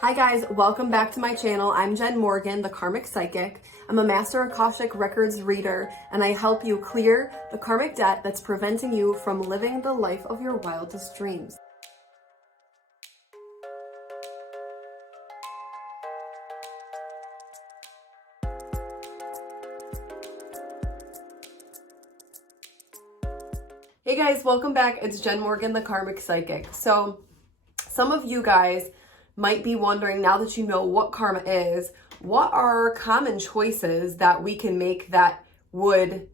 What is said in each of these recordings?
Hi guys, welcome back to my channel. I'm Jen Morgan, the Karmic Psychic. I'm a Master Akashic Records reader, and I help you clear the karmic debt that's preventing you from living the life of your wildest dreams. Hey guys, welcome back. It's Jen Morgan, the Karmic Psychic. So, some of you guys might be wondering, now that you know what karma is, what are common choices that we can make that would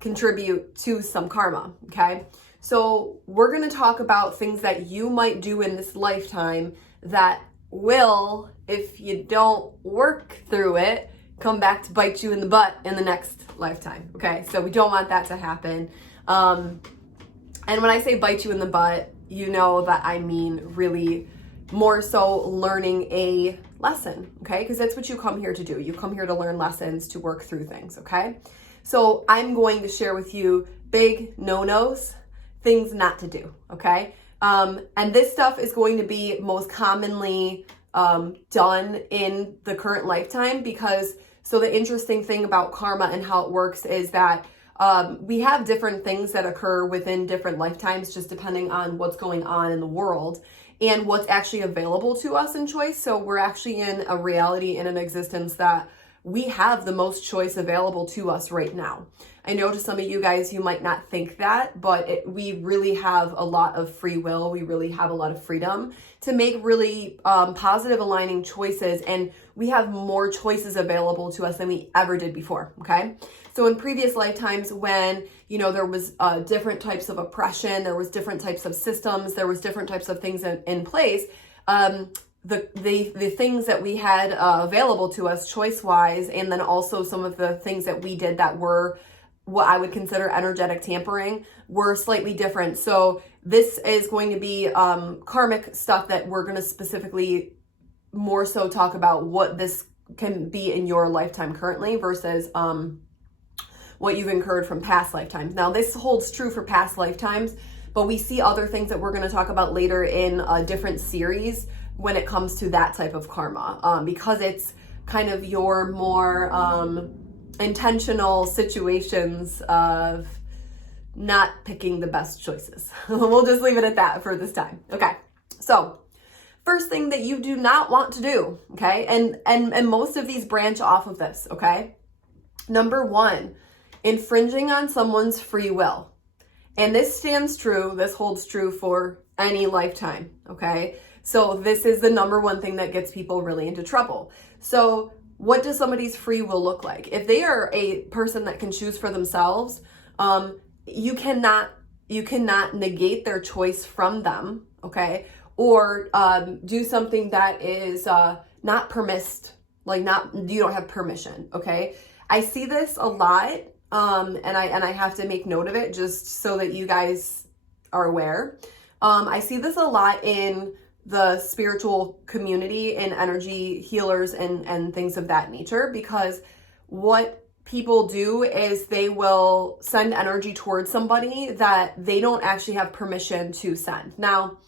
contribute to some karma, okay? So we're going to talk about things that you might do in this lifetime that will, if you don't work through it, come back to bite you in the butt in the next lifetime, okay? So we don't want that to happen. And when I say bite you in the butt, you know that I mean really more so learning a lesson, okay? Because that's what you come here to do. You come here to learn lessons, to work through things, okay? So I'm going to share with you big no-nos, things not to do, okay? And this stuff is going to be most commonly done in the current lifetime because, so the interesting thing about karma and how it works is that we have different things that occur within different lifetimes, just depending on what's going on in the world and what's actually available to us in choice. So we're actually in a reality, in an existence that we have the most choice available to us right now. I know to some of you guys, you might not think that, but we really have a lot of free will. We really have a lot of freedom to make really positive aligning choices. And we have more choices available to us than we ever did before, okay? So in previous lifetimes when, you know, there was different types of oppression, there was different types of systems, there was different types of things in place, the things that we had available to us choice-wise, and then also some of the things that we did that were what I would consider energetic tampering were slightly different. So this is going to be karmic stuff that we're going to specifically more so talk about what this can be in your lifetime currently versus what you've incurred from past lifetimes. Now, this holds true for past lifetimes, but we see other things that we're going to talk about later in a different series when it comes to that type of karma, because it's kind of your more intentional situations of not picking the best choices. We'll just leave it at that for this time. Okay, so first thing that you do not want to do, okay, and most of these branch off of this, okay? Number one, infringing on someone's free will. And this stands true, this holds true for any lifetime, okay? So this is the number one thing that gets people really into trouble. So what does somebody's free will look like? If they are a person that can choose for themselves, you cannot negate their choice from them, okay? Or do something that is not permissed, like you don't have permission, okay? I see this a lot. And I have to make note of it just so that you guys are aware. I see this a lot in the spiritual community and energy healers and things of that nature, because what people do is they will send energy towards somebody that they don't actually have permission to send. Now,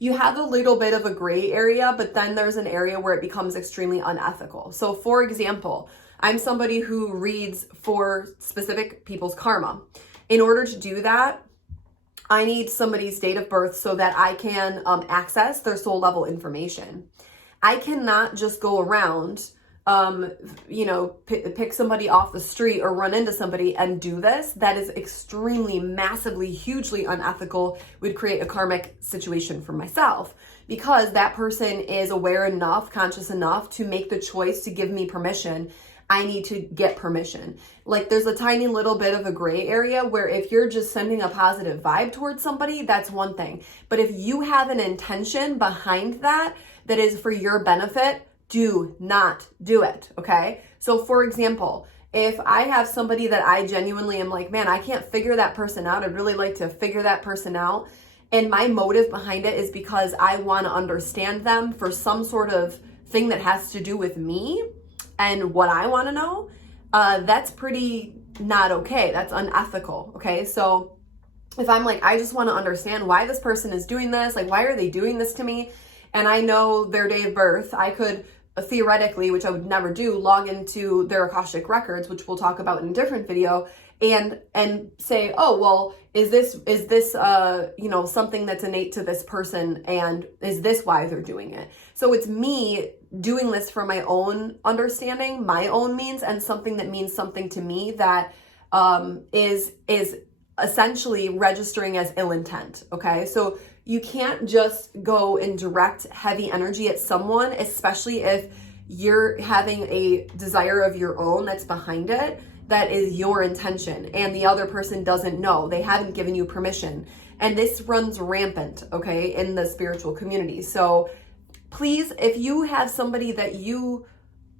you have a little bit of a gray area, but then there's an area where it becomes extremely unethical. So for example, I'm somebody who reads for specific people's karma. In order to do that, I need somebody's date of birth so that I can access their soul level information. I cannot just go around, pick somebody off the street or run into somebody and do this. That is extremely, massively, hugely unethical, would create a karmic situation for myself, because that person is aware enough, conscious enough to make the choice to give me permission. I need to get permission. Like, there's a tiny little bit of a gray area where if you're just sending a positive vibe towards somebody, that's one thing. But if you have an intention behind that is for your benefit, do not do it, okay? So for example, if I have somebody that I genuinely am like, man, I can't figure that person out, I'd really like to figure that person out, and my motive behind it is because I want to understand them for some sort of thing that has to do with me and what I want to know, that's pretty not okay. That's unethical, okay? So if I'm like, I just want to understand why this person is doing this, like, why are they doing this to me? and I know their day of birth, I could theoretically, which I would never do, log into their Akashic records, which we'll talk about in a different video, and say, oh, well, is this you know, something that's innate to this person, and is this why they're doing it? So it's me doing this for my own understanding, my own means, and something that means something to me that is essentially registering as ill intent. Okay, so you can't just go and direct heavy energy at someone, especially if you're having a desire of your own that's behind it, that is your intention, and the other person doesn't know. They haven't given you permission. And this runs rampant, okay, in the spiritual community. So please, if you have somebody that you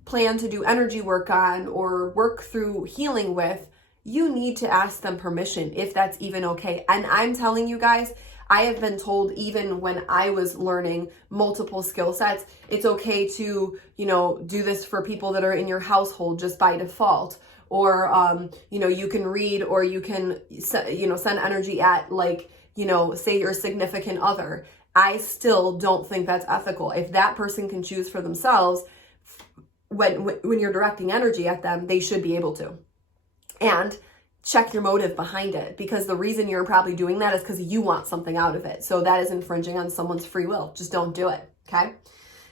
plan to do energy work on or work through healing with, you need to ask them permission if that's even okay. And I'm telling you guys, I have been told, even when I was learning multiple skill sets, it's okay to, you know, do this for people that are in your household just by default. Or, you know, you can read, or you can, you know, send energy at, like, you know, say your significant other. I still don't think that's ethical. If that person can choose for themselves, when you're directing energy at them, they should be able to. And check your motive behind it, because the reason you're probably doing that is because you want something out of it. So that is infringing on someone's free will. Just don't do it, okay?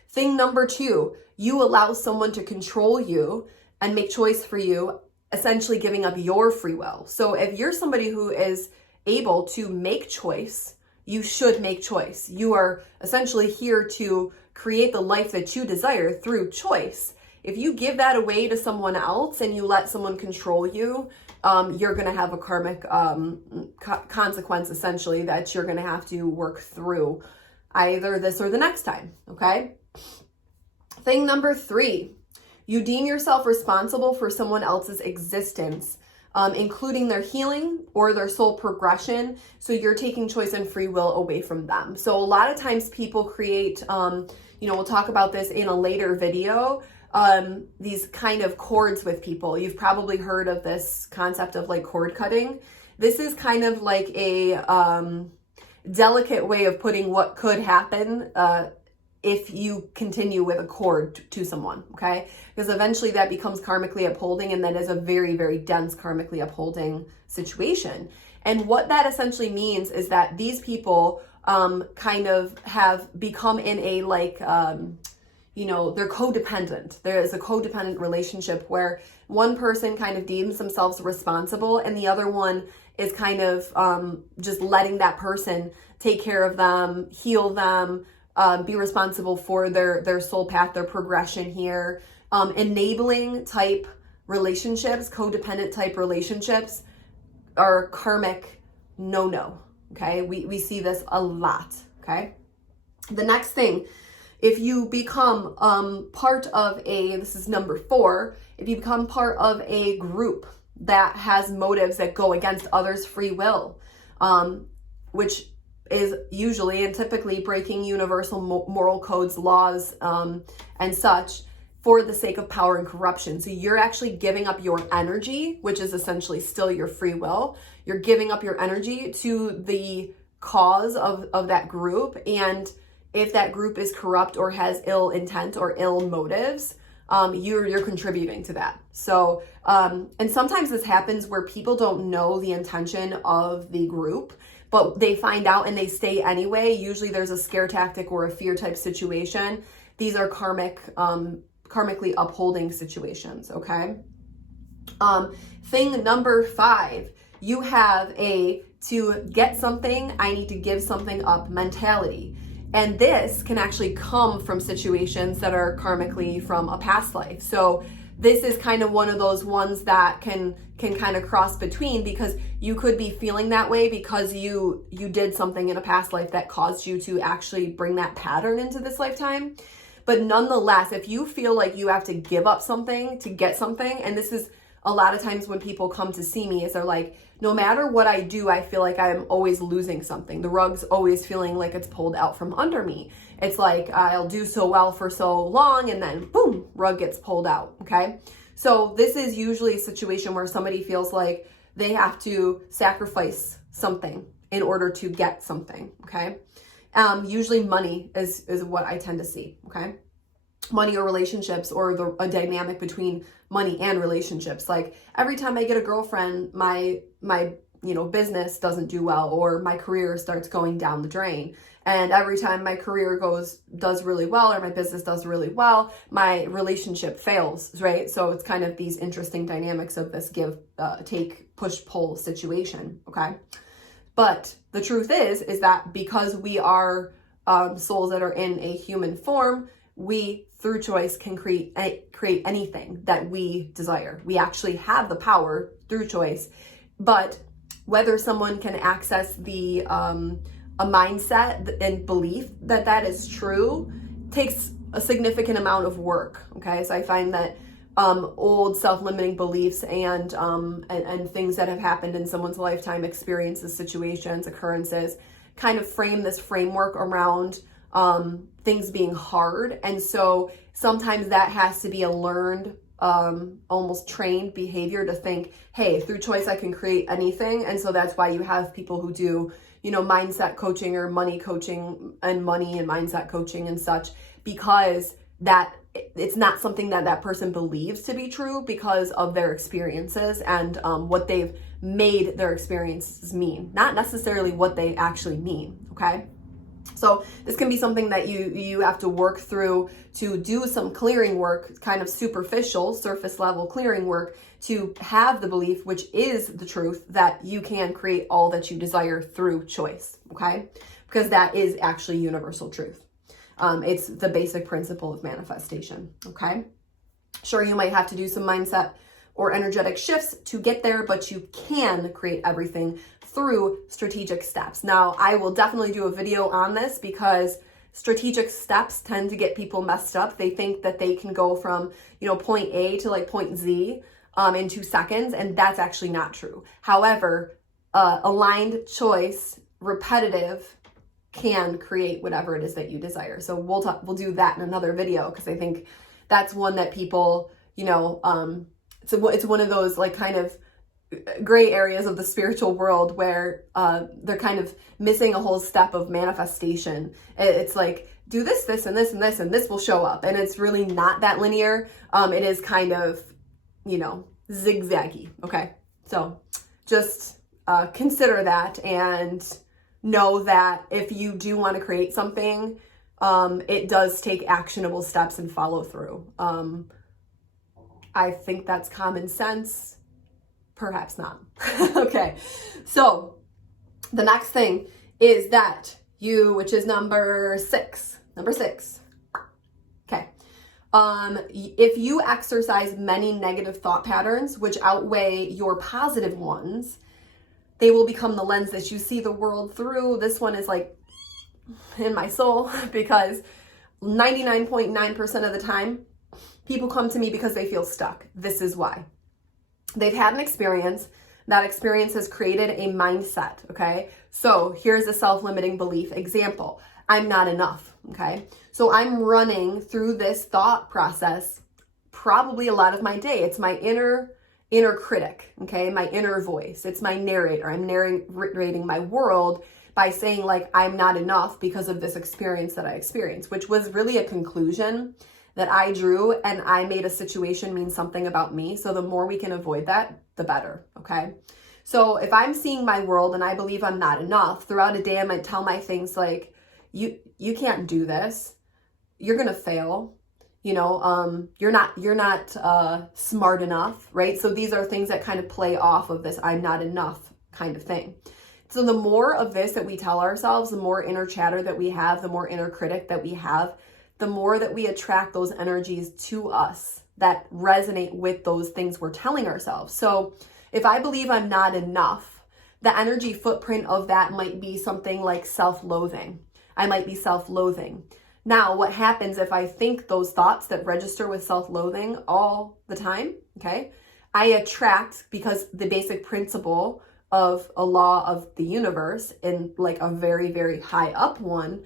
Thing number 2, you allow someone to control you and make choice for you, essentially giving up your free will. So if you're somebody who is able to make choice, you should make choice. You are essentially here to create the life that you desire through choice. If you give that away to someone else and you let someone control you, you're going to have a karmic consequence, essentially, that you're going to have to work through either this or the next time, okay? Thing number 3, you deem yourself responsible for someone else's existence, including their healing or their soul progression. So you're taking choice and free will away from them. So a lot of times people create, you know, we'll talk about this in a later video, these kind of cords with people. You've probably heard of this concept of like cord cutting. This is kind of like a delicate way of putting what could happen if you continue with a cord to someone, okay? Because eventually that becomes karmically upholding, and that is a very, very dense karmically upholding situation. And what that essentially means is that these people kind of have become in a like, you know, they're codependent. There is a codependent relationship where one person kind of deems themselves responsible, and the other one is kind of just letting that person take care of them, heal them, be responsible for their soul path, their progression here. Enabling type relationships, codependent type relationships are karmic no-no, okay? We see this a lot, okay? The next thing, if you become part of this is number 4, if you become part of a group that has motives that go against others' free will, which is usually and typically breaking universal moral codes, laws, and such, for the sake of power and corruption. So you're actually giving up your energy, which is essentially still your free will. You're giving up your energy to the cause of that group. And if that group is corrupt or has ill intent or ill motives, you're contributing to that. So, and sometimes this happens where people don't know the intention of the group, but they find out and they stay anyway. Usually there's a scare tactic or a fear type situation. These are karmically upholding situations, okay? Thing number 5, you have to get something, I need to give something up mentality. And this can actually come from situations that are karmically from a past life. So this is kind of one of those ones that can kind of cross between, because you could be feeling that way because you did something in a past life that caused you to actually bring that pattern into this lifetime. But nonetheless, if you feel like you have to give up something to get something, and this is a lot of times when people come to see me, is they're like, no matter what I do, I feel like I'm always losing something. The rug's always feeling like it's pulled out from under me. It's like I'll do so well for so long and then boom, rug gets pulled out, okay? So this is usually a situation where somebody feels like they have to sacrifice something in order to get something, okay? Usually money is what I tend to see, okay? Money or relationships, or a dynamic between money and relationships. Like every time I get a girlfriend, my business doesn't do well, or my career starts going down the drain. And every time my career does really well, or my business does really well, my relationship fails, right? So it's kind of these interesting dynamics of this give, take, push, pull situation, okay? But the truth is that because we are souls that are in a human form, we, through choice, can create anything that we desire. We actually have the power through choice, but whether someone can access a mindset and belief that is true takes a significant amount of work, okay? So I find that old self-limiting beliefs and things that have happened in someone's lifetime, experiences, situations, occurrences, kind of frame this framework around things being hard. And so sometimes that has to be a learned, almost trained behavior to think, hey, through choice, I can create anything. And so that's why you have people who do, mindset coaching or money coaching and money and mindset coaching and such, because that it's not something that person believes to be true because of their experiences and what they've made their experiences mean, not necessarily what they actually mean, okay? So this can be something that you have to work through to do some clearing work, kind of superficial, surface level clearing work, to have the belief, which is the truth, that you can create all that you desire through choice, okay? Because that is actually universal truth. It's the basic principle of manifestation, okay? Sure, you might have to do some mindset or energetic shifts to get there, but you can create everything through strategic steps. Now, I will definitely do a video on this because strategic steps tend to get people messed up. They think that they can go from, point A to like point Z in 2 seconds, and that's actually not true. However, aligned choice, repetitive, can create whatever it is that you desire. So we'll do that in another video, because I think that's one that people, it's one of those like kind of gray areas of the spiritual world where they're kind of missing a whole step of manifestation. It's like, do this, this, and this, and this, and this will show up. And it's really not that linear. It is kind of, zigzaggy. Okay. So just consider that and know that if you do want to create something, it does take actionable steps and follow through. I think that's common sense. Perhaps not. Okay. So the next thing is that which is number six. Okay. If you exercise many negative thought patterns, which outweigh your positive ones, they will become the lens that you see the world through. This one is like in my soul, because 99.9% of the time, people come to me because they feel stuck. This is why. They've had an experience. That experience has created a mindset, okay? So here's a self-limiting belief example. I'm not enough, okay? So I'm running through this thought process probably a lot of my day. It's my inner critic, okay? My inner voice. It's my narrator. I'm narrating my world by saying like, I'm not enough because of this experience that I experienced, which was really a conclusion that I drew, and I made a situation mean something about me. So the more we can avoid that, the better, okay? So if I'm seeing my world and I believe I'm not enough, throughout a day I might tell my things like, you can't do this. You're gonna fail. You're not smart enough, right? So these are things that kind of play off of this I'm not enough kind of thing. So the more of this that we tell ourselves, the more inner chatter that we have, the more inner critic that we have, the more that we attract those energies to us that resonate with those things we're telling ourselves. So if I believe I'm not enough, the energy footprint of that might be something like self-loathing. I might be self-loathing. Now, what happens if I think those thoughts that register with self-loathing all the time, okay? I attract, because the basic principle of a law of the universe, in like a very, very high up one,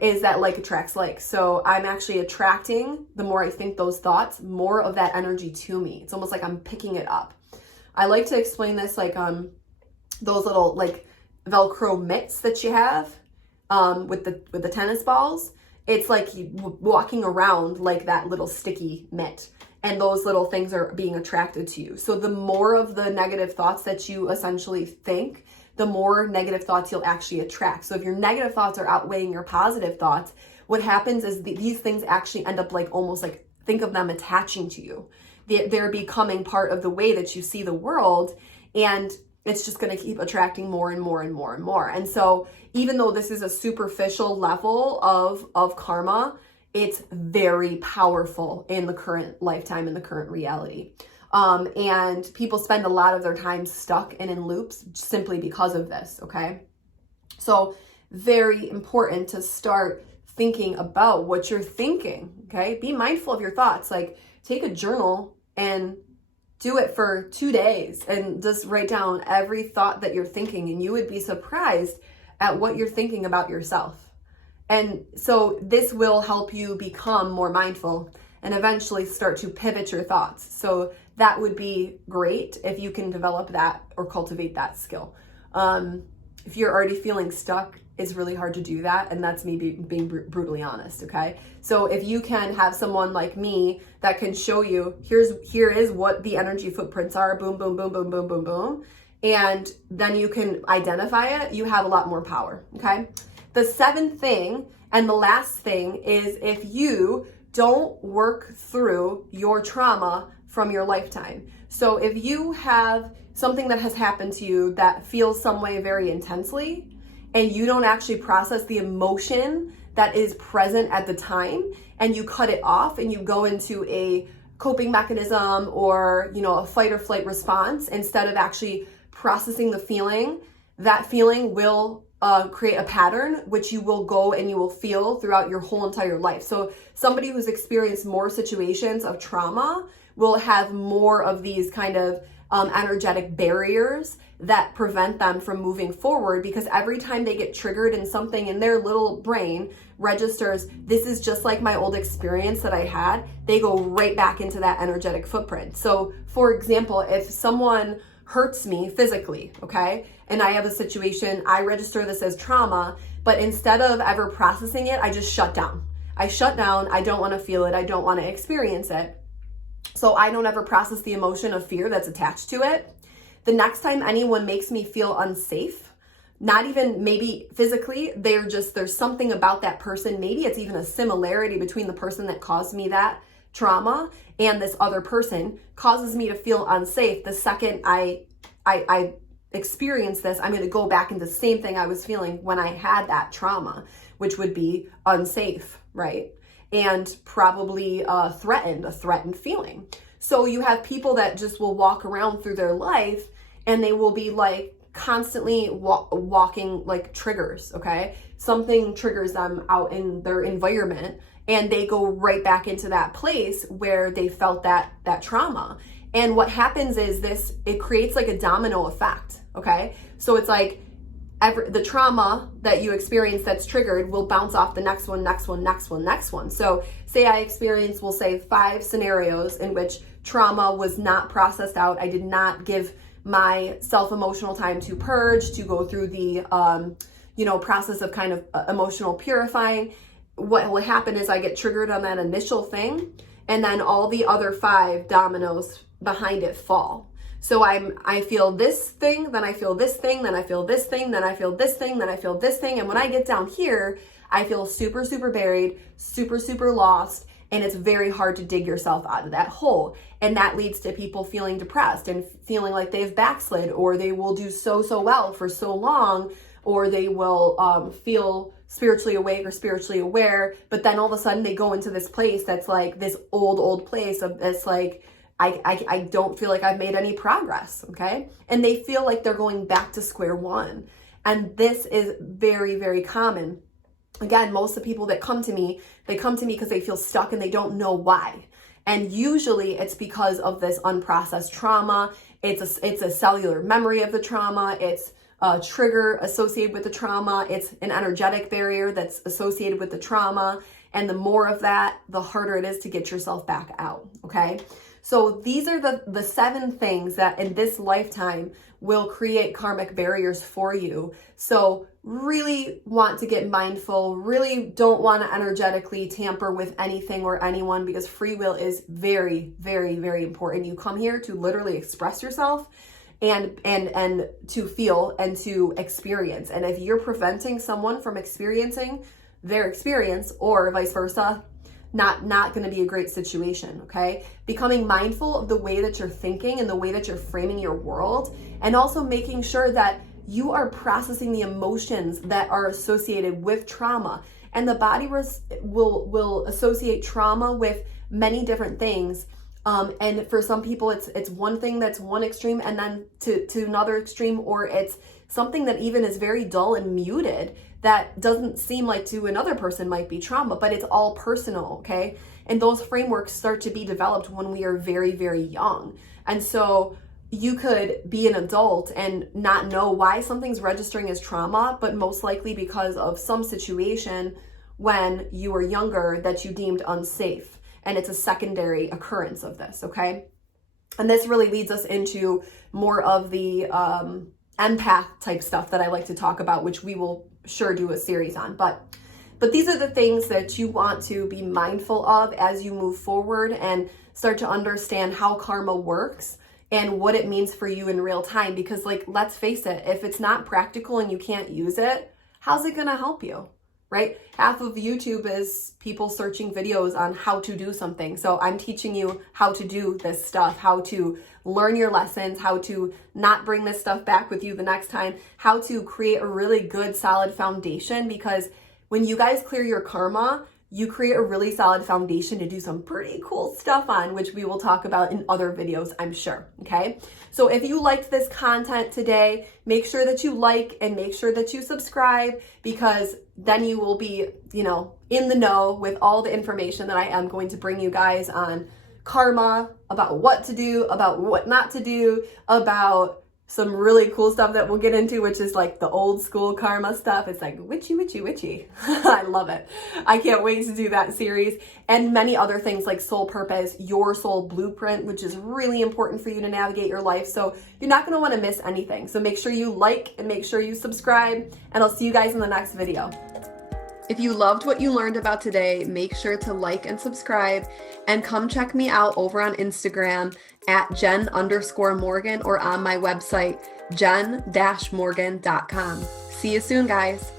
is that like attracts like. So I'm actually attracting, the more I think those thoughts, more of that energy to me. It's almost like I'm picking it up. I like to explain this like those little like Velcro mitts that you have. with the tennis balls, it's like walking around like that little sticky mitt, and those little things are being attracted to you. So the more of the negative thoughts that you essentially think, the more negative thoughts you'll actually attract. So if your negative thoughts are outweighing your positive thoughts, what happens is these things actually end up like almost like, think of them attaching to you. They're becoming part of the way that you see the world, and it's just going to keep attracting more and more and more and more. And so even though this is a superficial level of karma, it's very powerful in the current lifetime, in the current reality. And people spend a lot of their time stuck and in loops simply because of this, okay? So very important to start thinking about what you're thinking, okay? Be mindful of your thoughts. Like, take a journal and do it for 2 days and just write down every thought that you're thinking, and you would be surprised at what you're thinking about yourself. And so this will help you become more mindful and eventually start to pivot your thoughts. So that would be great if you can develop that or cultivate that skill. If you're already feeling stuck, it's really hard to do that. And that's me being brutally honest, okay? So if you can have someone like me that can show you, here is what the energy footprints are, boom, boom, boom, boom, boom, boom, boom, and then you can identify it, you have a lot more power, okay? The seventh thing and the last thing is, if you don't work through your trauma from your lifetime. So if you have something that has happened to you that feels some way very intensely, and you don't actually process the emotion that is present at the time, and you cut it off and you go into a coping mechanism or, a fight or flight response instead of actually processing the feeling, that feeling will create a pattern which you will go and you will feel throughout your whole entire life. So somebody who's experienced more situations of trauma will have more of these kind of energetic barriers that prevent them from moving forward, because every time they get triggered and something in their little brain registers, this is just like my old experience that I had, they go right back into that energetic footprint. So for example, if someone hurts me physically, okay, and I have a situation, I register this as trauma, but instead of ever processing it, I just shut down. I shut down, I don't want to feel it, I don't want to experience it. So I don't ever process the emotion of fear that's attached to it. The next time anyone makes me feel unsafe, not even maybe physically, there's something about that person. Maybe it's even a similarity between the person that caused me that trauma and this other person causes me to feel unsafe. The second I experience this, I'm going to go back into the same thing I was feeling when I had that trauma, which would be unsafe, right? And probably a threatened feeling. So you have people that just will walk around through their life and they will be like constantly walking like triggers, okay? Something triggers them out in their environment and they go right back into that place where they felt that trauma. And what happens is it creates like a domino effect, okay? So it's like the trauma that you experience that's triggered will bounce off the next one, next one, next one, next one. So say I experienced, we'll say 5 scenarios in which trauma was not processed out. I did not give myself emotional time to purge, to go through the, process of kind of emotional purifying. What will happen is I get triggered on that initial thing, and then all the other 5 dominoes behind it fall. So I feel this thing, then I feel this thing, then I feel this thing, then I feel this thing, then I feel this thing. And when I get down here, I feel super, super buried, super, super lost. And it's very hard to dig yourself out of that hole. And that leads to people feeling depressed and feeling like they've backslid, or they will do so well for so long, or they will feel spiritually awake or spiritually aware. But then all of a sudden they go into this place that's like this old place of this like, I don't feel like I've made any progress, okay? And they feel like they're going back to square one. And this is very, very common. Again, most of the people that come to me, they come to me because they feel stuck and they don't know why. And usually it's because of this unprocessed trauma. It's a cellular memory of the trauma. It's a trigger associated with the trauma. It's an energetic barrier that's associated with the trauma. And the more of that, the harder it is to get yourself back out, okay? So these are the 7 things that in this lifetime will create karmic barriers for you. So really want to get mindful, really don't want to energetically tamper with anything or anyone, because free will is very, very, very important. You come here to literally express yourself and to feel and to experience. And if you're preventing someone from experiencing their experience, or vice versa, not going to be a great situation, okay? Becoming mindful of the way that you're thinking and the way that you're framing your world, and also making sure that you are processing the emotions that are associated with trauma. And the body will associate trauma with many different things. And for some people, it's one thing that's one extreme, and then to another extreme, or it's something that even is very dull and muted that doesn't seem like to another person might be trauma, but it's all personal, okay? And those frameworks start to be developed when we are very, very young. And so you could be an adult and not know why something's registering as trauma, but most likely because of some situation when you were younger that you deemed unsafe. And it's a secondary occurrence of this, okay? And this really leads us into more of the empath type stuff that I like to talk about, which we will sure do a series on. But these are the things that you want to be mindful of as you move forward and start to understand how karma works and what it means for you in real time. Because, like, let's face it, if it's not practical and you can't use it, how's it gonna help you, right? Half of YouTube is people searching videos on how to do something. So I'm teaching you how to do this stuff, how to learn your lessons, how to not bring this stuff back with you the next time, how to create a really good, solid foundation. Because when you guys clear your karma, you create a really solid foundation to do some pretty cool stuff on, which we will talk about in other videos, I'm sure, okay? So if you liked this content today, make sure that you like and make sure that you subscribe, because then you will be, in the know with all the information that I am going to bring you guys on karma, about what to do, about what not to do, about some really cool stuff that we'll get into, which is like the old school karma stuff. It's like witchy, witchy, witchy. I love it. I can't wait to do that series, and many other things like soul purpose, your soul blueprint, which is really important for you to navigate your life. So you're not going to want to miss anything. So make sure you like and make sure you subscribe, and I'll see you guys in the next video. If you loved what you learned about today, make sure to like and subscribe, and come check me out over on Instagram at Jen_Morgan, or on my website, jen-morgan.com. See you soon, guys.